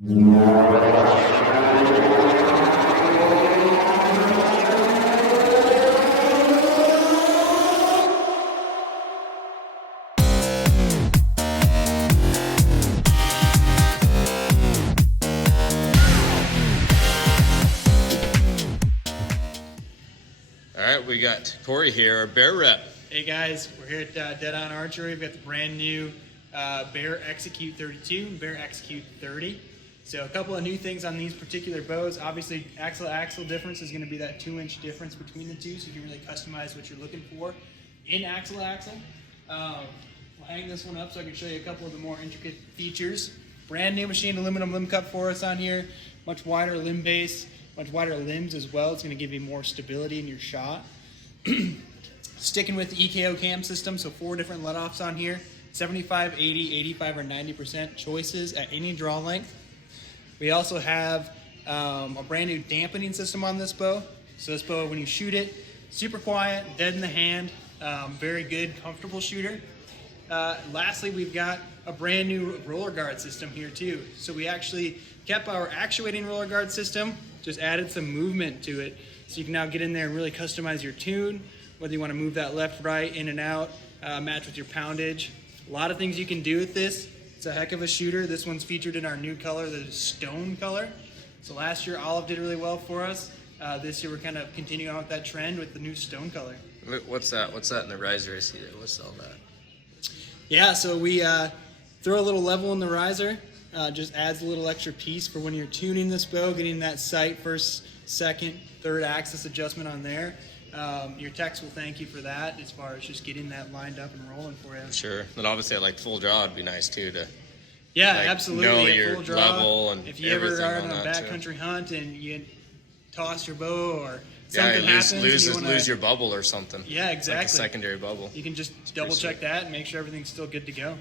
All right, we got Corey here, our bear rep. Hey guys, we're here at Dead On Archery. We've got the brand new Bear Execute 32 and Bear Execute 30. So a couple of new things on these particular bows. Obviously, axle-to-axle difference is going to be that 2-inch difference between the two, so you can really customize what you're looking for in axle-to-axle. We'll hang this one up so I can show you a couple of the more intricate features. Brand new machined aluminum limb cup for us on here. Much wider limb base, much wider limbs as well. It's going to give you more stability in your shot. Sticking with the EKO cam system, so 4 different let-offs on here. 75, 80, 85, or 90% choices at any draw length. We also have a brand new dampening system on this bow. So this bow, when you shoot it, super quiet, dead in the hand, very good, comfortable shooter. Lastly, we've got a brand new roller guard system here too. So we actually kept our actuating roller guard system, just added some movement to it. So you can now get in there and really customize your tune, whether you want to move that left, right, in and out, match with your poundage. A lot of things you can do with this. It's a heck of a shooter. This one's featured in our new color, the stone color. So last year, olive did really well for us. This year, we're kind of continuing on with that trend with the new stone color. What's that? What's that in the riser I see there? What's all that? Yeah, so we throw a little level in the riser. Just adds a little extra piece for when you're tuning this bow, getting that sight first, second, third axis adjustment on there. Your techs will thank you for that as far as just getting that lined up and rolling for you. Sure. And obviously, like full draw would be nice too to absolutely. know A your full draw. level and if you ever are on a that backcountry hunt and you toss your bow or something happens, lose your bubble or something. Yeah, exactly. Like a secondary bubble. You can just double check that and make sure everything's still good to go.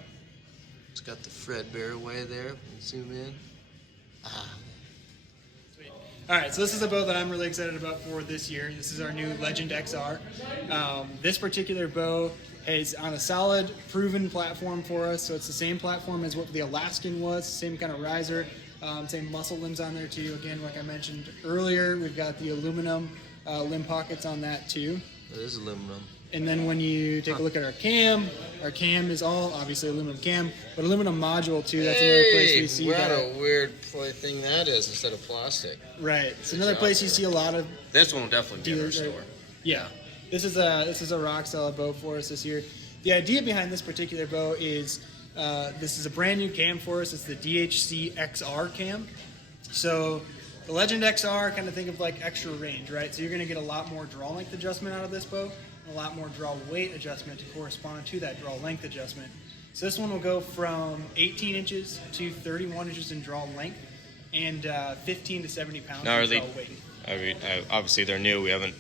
It's got the Fred Bear away there. Zoom in. All right, so this is a bow that I'm really excited about for this year. This is our new Legend XR. This particular bow is on a solid, proven platform for us. So it's the same platform as what the Alaskan was, same kind of riser, same muscle limbs on there too. Again, like I mentioned earlier, we've got the aluminum limb pockets on that too. It is aluminum. And then when you take a look at our cam is all obviously aluminum cam, but aluminum module too. That's another place we see what that. a weird thing that is instead of plastic. Right. It's another place you see a lot of. This one will definitely be in our store. Yeah. This is a rock solid bow for us this year. The idea behind this particular bow is this is a brand new cam for us. It's the DHC XR cam. So the Legend XR, kind of think of like extra range, right? So you're going to get a lot more draw length adjustment out of this bow. A lot more draw weight adjustment to correspond to that draw length adjustment. So this one will go from 18 inches to 31 inches in draw length and 15 to 70 pounds in draw weight. I mean, obviously they're new. We haven't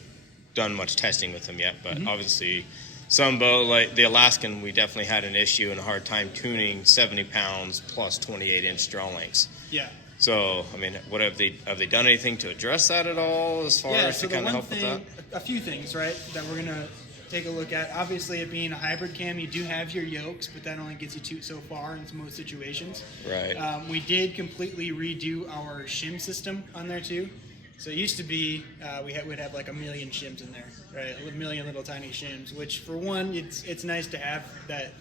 done much testing with them yet, but obviously some bow like the Alaskan, we definitely had an issue and a hard time tuning 70 pounds plus 28-inch draw lengths. Yeah. So, I mean, what have they done anything to address that at all as far as to kind of help with that? A few things, right, that we're going to take a look at. Obviously, it being a hybrid cam, you do have your yokes, but that only gets you so far in most situations. Right. We did completely redo our shim system on there too. So it used to be we'd have like a million shims in there, right? A million little tiny shims, which for one, it's nice to have that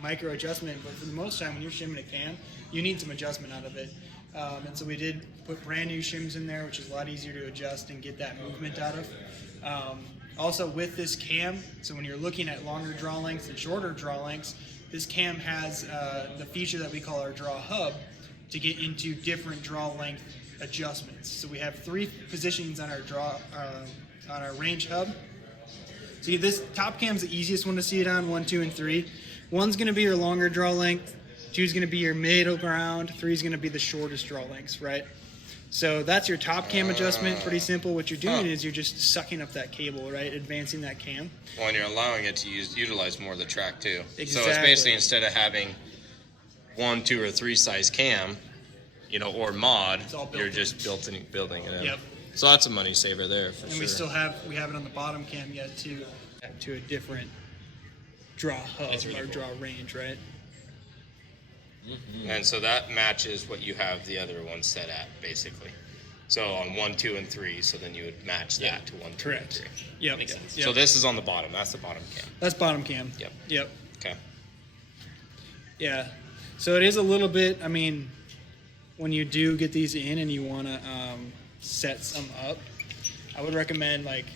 micro adjustment, but for the most time when you're shimming a cam, you need some adjustment out of it. And so we did put brand new shims in there, which is a lot easier to adjust and get that movement out of. Also with this cam, so when you're looking at longer draw lengths and shorter draw lengths, this cam has the feature that we call our draw hub to get into different draw length adjustments. So we have 3 positions on our on our range hub. See, this top cam's the easiest one to see it on, 1, 2, and 3. 1's going to be your longer draw length. 2's going to be your middle ground. 3's going to be the shortest draw lengths, right? So that's your top cam adjustment. Pretty simple. What you're doing is you're just sucking up that cable, right? Advancing that cam. Well, and you're allowing it to utilize more of the track too. Exactly. So it's basically instead of having 1, 2, or 3 size cam, or mod, you're just building it in. Yep. So that's a money saver there for and sure. we still have it on the bottom cam yet too, to a different draw hub or draw range, right? And so that matches what you have the other one set at, basically. So on 1, 2, and 3, so then you would match that to 1, 2, Correct. and 3. Yep. Makes sense. Yep. So this is on the bottom. That's the bottom cam. That's bottom cam. Yep. Yep. Okay. Yeah. So it is a little bit, I mean, when you do get these in and you want to set some up, I would recommend like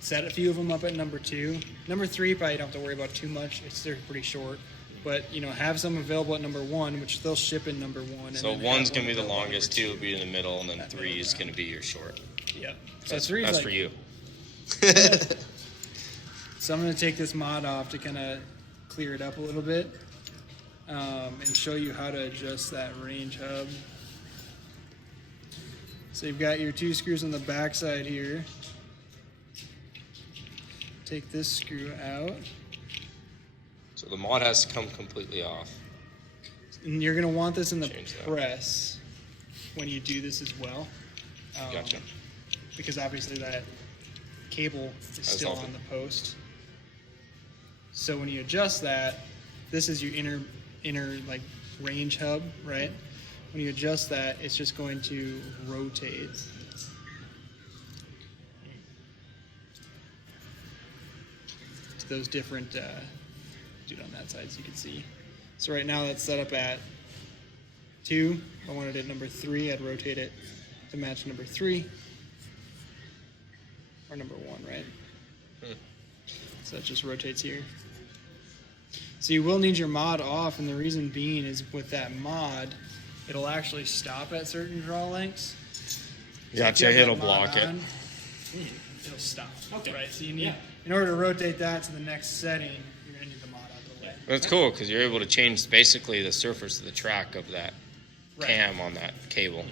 set a few of them up at number 2. Number 3, probably don't have to worry about too much. They're pretty short. But, you know, have some available at number 1, which they'll ship in number 1. And So then 1's have going to be the available at longest, number 2 will be in the middle, and then That 3 is middle going to be your short. 2. Yeah. So That's, 3 is that's like, for you. So I'm going to take this mod off to kind of clear it up a little bit and show you how to adjust that range hub. So you've got your 2 screws on the back side here. Take this screw out. So the mod has to come completely off. And you're going to want this in the Change that. press when you do this as well. Gotcha. Because obviously that cable is still all. on the post. So when you adjust that, this is your inner like range hub, right? When you adjust that, it's just going to rotate. To those different, do it on that side so you can see. So right now that's set up at 2. If I wanted it at number 3, I'd rotate it to match number 3. Or number 1, right? So it just rotates here. So you will need your mod off, and the reason being is with that mod, it'll actually stop at certain draw lengths. So Gotcha, if you have it'll that mod block it. on, it'll stop. Right, so you need, in order to rotate that to the next setting, you're going to need the mod out of the way. That's cool because you're able to change basically the surface of the track of that Right. cam on that cable.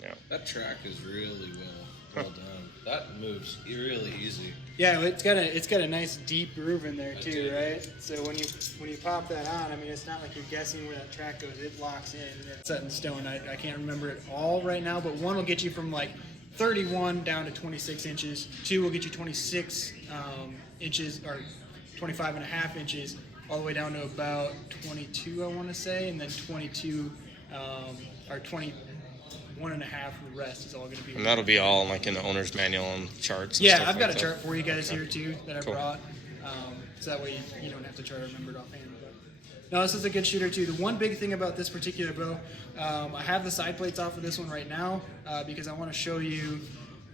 Yeah. That track is really well done. That moves really easy. Yeah, it's got a nice deep groove in there too, right? So when you pop that on, I mean, it's not like you're guessing where that track goes. It locks in and it's set in stone. I can't remember it all right now, but 1 will get you from like 31 down to 26 inches. 2 will get you 26 inches or 25 and a half inches all the way down to about 22, I want to say, and then 22 or 21 and a half. The rest is all going to be. And that'll be all like in the owner's manual and charts. And Yeah, stuff I've got like a that. chart for you guys here too that I Cool. brought, so that way you don't have to try to remember it offhand. But no, this is a good shooter too. The one big thing about this particular bow, I have the side plates off of this one right now because I want to show you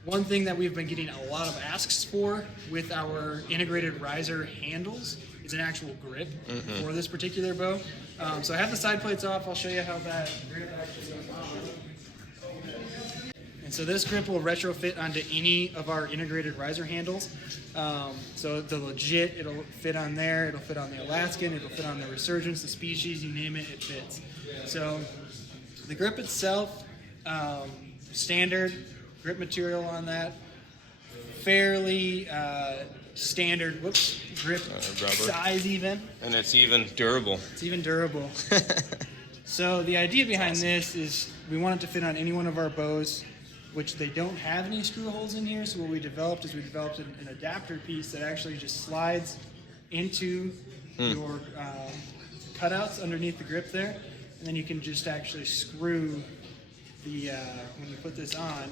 one thing that we've been getting a lot of asks for with our integrated riser handles is an actual grip for this particular bow. So I have the side plates off. I'll show you how that grip actually goes on. And so this grip will retrofit onto any of our integrated riser handles. So the legit, it'll fit on there, it'll fit on the Alaskan, it'll fit on the Resurgence, the Species, you name it, it fits. So the grip itself, standard grip material on that, fairly standard grip rubber. size even. And it's even durable. It's even durable. So the idea behind this is we want it to fit on any one of our bows, which they don't have any screw holes in here. So what we developed is we developed an adapter piece that actually just slides into your cutouts underneath the grip there, and then you can just actually screw the when you put this on,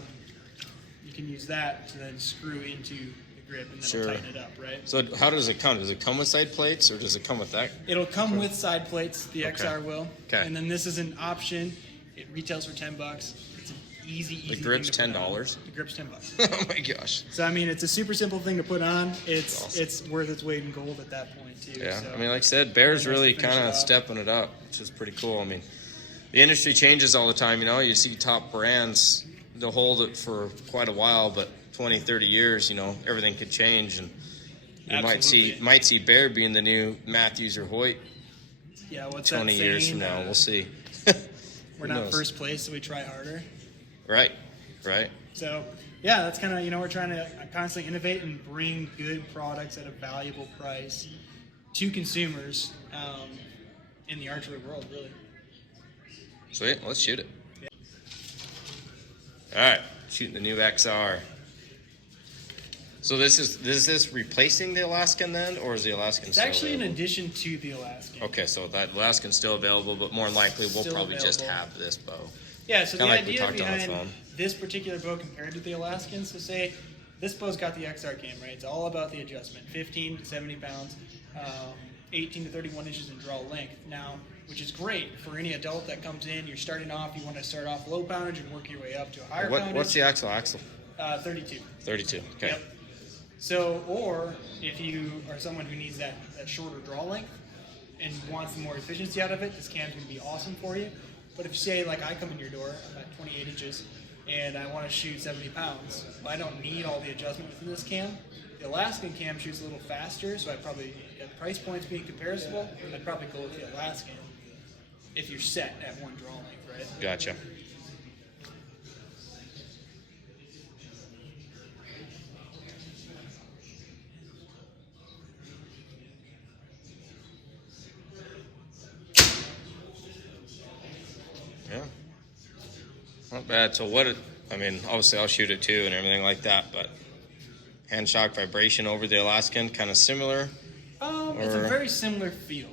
you can use that to then screw into the grip and then Sure. it'll tighten it up, right? So how does it come? Does it come with side plates or does it come with that? It'll come with side plates, the Okay. XR will. Okay. And then this is an option. It retails for $10. It's an easy The thing grip's to put on. $10? The grip's $10. Oh my gosh. So I mean, it's a super simple thing to put on. It's Awesome. it's worth its weight in gold at that point too. Yeah, So, I mean, like I said, Bear's nice to really finish kind it of off. stepping it up, which is pretty cool. I mean, the industry changes all the time. You know, you see top brands, they'll hold it for quite a while, but 20, 30 years, you know, everything could change, and you Absolutely. might see Bear being the new Matthews or Hoyt yeah, what's 20 that years saying? from now. We'll see. We're Who not knows? first place, so we try harder. Right, right. So yeah, that's kind of, we're trying to constantly innovate and bring good products at a valuable price to consumers in the archery world, really. Sweet, let's shoot it. All right, shooting the new XR. So is this replacing the Alaskan then, or is the Alaskan It's still actually in available? addition to the Alaskan. Okay, so that Alaskan's still available, but more than likely we'll Still probably just available. have this bow. Yeah, so the Kinda like we idea talked on the behind phone. this particular bow compared to the Alaskan, so say this bow's got the XR cam, right? It's all about the adjustment, 15 to 70 pounds, 18 to 31 inches in draw length. Now, which is great for any adult that comes in, you're starting off, you want to start off low poundage and work your way up to a higher poundage. What's the axle? 32. 32. Okay. Yep. So, or if you are someone who needs that shorter draw length and wants more efficiency out of it, this cam's going to be awesome for you. But if you say, like I come in your door, I'm at 28 inches, and I want to shoot 70 pounds, I don't need all the adjustment within this cam. The Alaskan cam shoots a little faster, so I'd probably, at price points being comparable, I'd probably go with the Alaskan if you're set at one draw length, right? Gotcha. Yeah. Not bad. So obviously I'll shoot it too and everything like that, but hand shock vibration over the Alaskan, kind of similar. It's a very similar feel.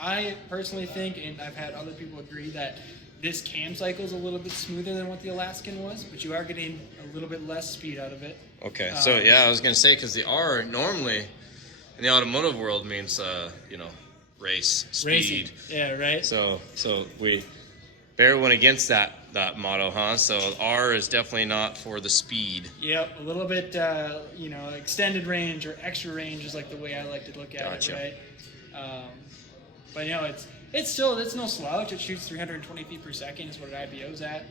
I personally think, and I've had other people agree, that this cam cycle is a little bit smoother than what the Alaskan was, but you are getting a little bit less speed out of it. Okay. So yeah, I was going to say, because the R normally in the automotive world means, race, speed. Racing. Yeah, right? So Bear went against that motto, huh? So R is definitely not for the speed. Yep, a little bit, extended range or extra range is like the way I like to look at Gotcha. it, right? But it's no slouch. It shoots 320 feet per second is what an IBO's at.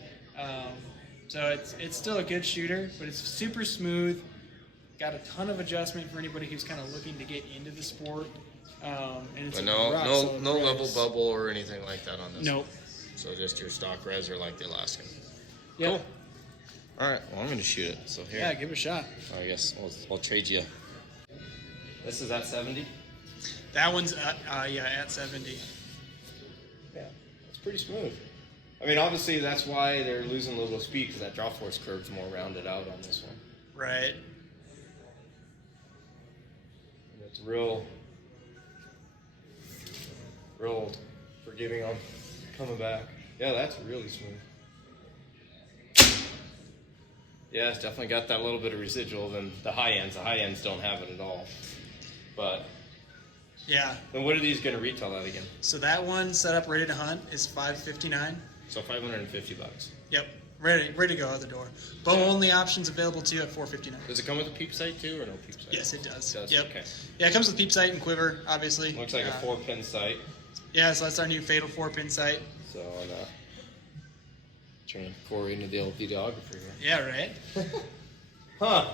So it's still a good shooter, but it's super smooth. Got a ton of adjustment for anybody who's kind of looking to get into the sport. And it's But a rock no solid level price. bubble or anything like that on this. Nope. So just your stock reser like the Alaskan. Yep. Cool. All right. Well, I'm going to shoot it. So here. Yeah, give it a shot. I guess I'll trade you. This is at 70. That one's at 70. Yeah, it's pretty smooth. I mean, obviously that's why they're losing a little speed, because that draw force curve's more rounded out on this one. Right. And it's real forgiving on coming back. Yeah, that's really smooth. Yeah, it's definitely got that little bit of residual than the high ends. The high ends don't have it at all. But Yeah. then what are these going to retail at again? So that one set up ready to hunt is $559. So $550. Yep. Ready to go out the door. Bow only options available to you at $459. Does it come with a peep sight too, or no peep sight? Yes, it does. It does? Yep. Okay. Yeah, it comes with peep sight and quiver, obviously. Looks like a 4-pin sight. Yeah, so that's our new Fatal 4-pin sight. So on that. Turning Corey into the old videographer here. Yeah, right? Huh.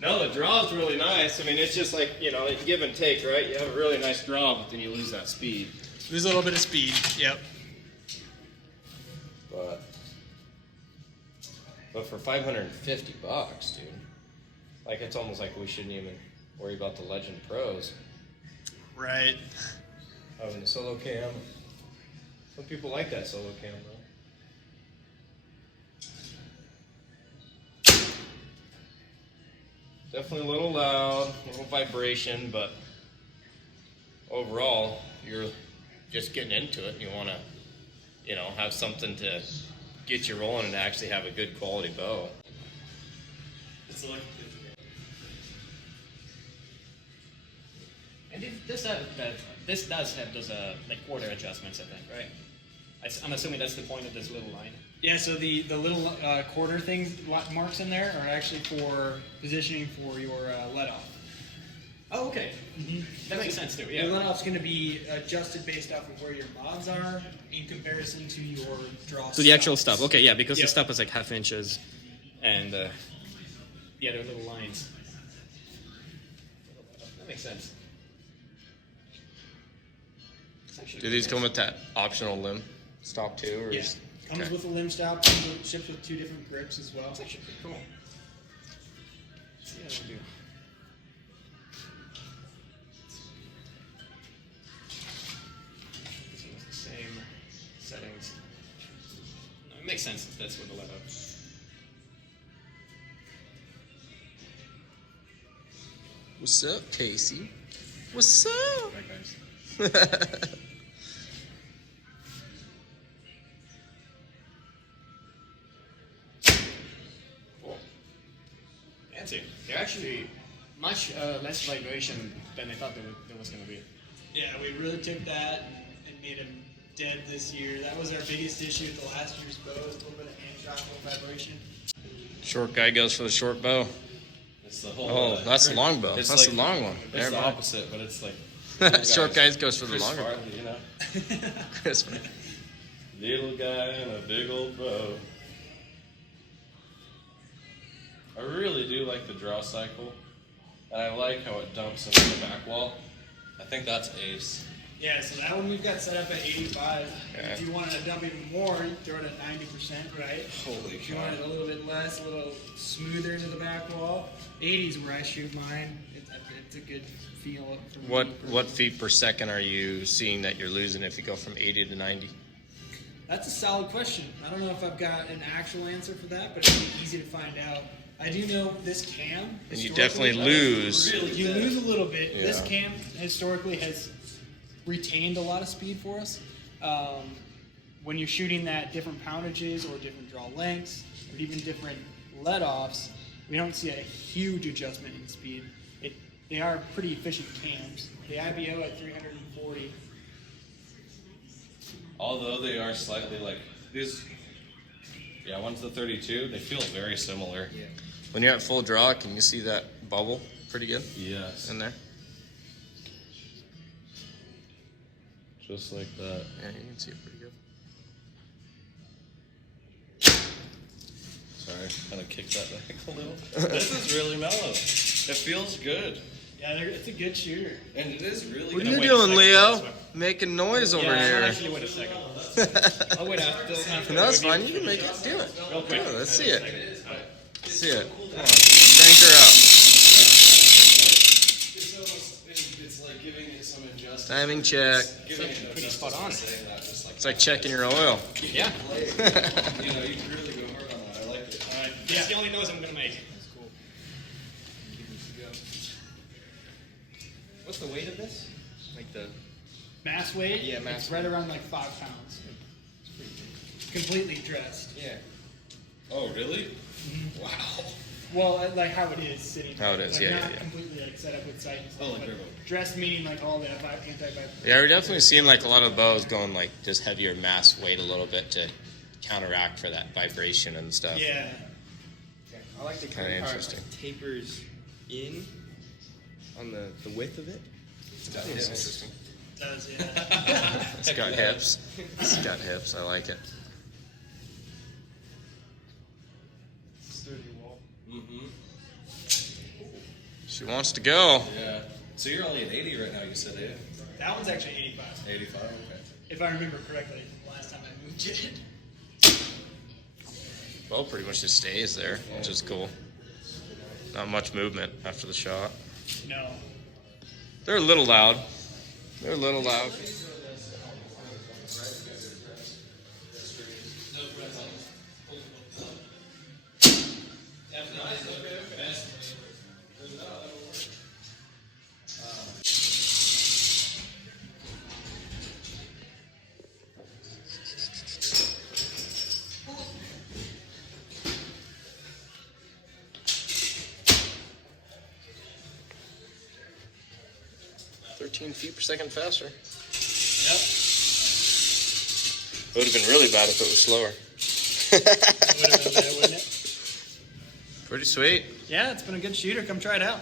No, the draw's really nice. I mean, it's just like, it's give and take, right? You have a really nice draw, but then you lose that speed. Lose a little bit of speed. Yep. But for $550, dude, like it's almost like we shouldn't even worry about the Legend Pros Right. having the solo cam. Some people like that solo cam though. Definitely a little loud, a little vibration, but overall, you're just getting into it. And you want to, have something to get you rolling and actually have a good quality bow. And this does have those like quarter adjustments, I think, right? I'm assuming that's the point of this little line. Yeah, so the little quarter things marks in there are actually for positioning for your let off. Oh, okay. That makes sense too. Your Yeah. let off's going to be adjusted based off of where your mods are in comparison to your draw. So the actual stops. stuff. Okay, yeah, because Yep. the stuff is like half inches, and the other little lines. That makes sense. It's actually Do these nice. come with that optional limb stop too, or Yeah, is- comes okay. with a limb stop. Ships with 2 different grips as well. It's actually pretty cool. Let's see how I do. This one has the same settings. It makes sense if that's what the let up. What's up, Casey? What's up? Right, guys. Cool. Fancy. They're actually much less vibration than I thought there was going to be. Yeah, we really took that and made him dead this year. That was our biggest issue with the last year's bow, was a little bit of hand shock, a little vibration. Short guy goes for the short bow. It's the whole. Oh, that's the long bow. It's That's like- the long one. It's Never the mind. opposite, but it's like Short guys goes for the Chris longer bow. Farley, you know. Chris. Little guy and a big old bow. I really do like the draw cycle, and I like how it dumps into the back wall. I think that's ace. Yeah, so that one we've got set up at 85. Yeah. If you wanted to dump even more, you throw it at 90%, right? Holy If you wanted a little bit less, a little smoother into the back wall, 80 is where I shoot mine. It's a good feel for me. What feet per second are you seeing that you're losing if you go from 80 to 90? That's a solid question. I don't know if I've got an actual answer for that, but it'd be easy to find out. I do know this cam. And you historically, definitely lose. You lose a little bit. This Yeah. cam historically has retained a lot of speed for us. When you're shooting at different poundages or different draw lengths or even different let-offs, we don't see a huge adjustment in speed. They are pretty efficient cams. The IBO at 340. Although they are slightly like these. Yeah, one's the 32. They feel very similar. Yeah. When you're at full draw, can you see that bubble pretty good Yes. in there? Just like that. Yeah, you can see it pretty good. Sorry, kind of kicked that back a little. This is really mellow. It feels good, Yeah, it's a good shooter. and it is really. What are good. you wait a doing, second Leo? for this Making noise over Yeah, I'll here. actually wait a second. I'll wait after. No, it's fine. You can make it. Do it. Real quick. Yeah, let's see it. Alright. See it. Come on. Crank her up. It's almost. It's like giving it some adjustment. Timing check. Giving it Pretty adjustment spot on. to saying that, just like It's like checking your oil. Yeah. you know, you can really go hard on that. I like it. Alright. That's the only noise I'm gonna make. That's cool. What's the weight of this? Like the. Mass weight? Yeah, mass It's right around like 5 pounds. Completely dressed. Yeah. Oh, really? Wow. Well, like how it is sitting. How it is, like yeah, not yeah. completely like set up with sight and stuff. Oh, like but river. dressed meaning like all the anti-vibration. Yeah, we're definitely seeing like a lot of bows going like just heavier mass weight a little bit to counteract for that vibration and stuff. Yeah. I like the Kinda current part interesting. like, tapers in on the width of it. That is interesting. It does, yeah. It's got hips. It's got hips. I like it. Mm-hmm. She wants to go. Yeah. So you're only at 80 right now. You said, yeah. That one's actually 85. 85. Okay. If I remember correctly, last time I moved it. Bow pretty much just stays there, which is cool. Not much movement after the shot. No. They're a little loud. They're a little loud. Feet per second faster. Yep. It would have been really bad if it was slower. Would have been bad, wouldn't it? Pretty sweet. Yeah, it's been a good shooter. Come try it out.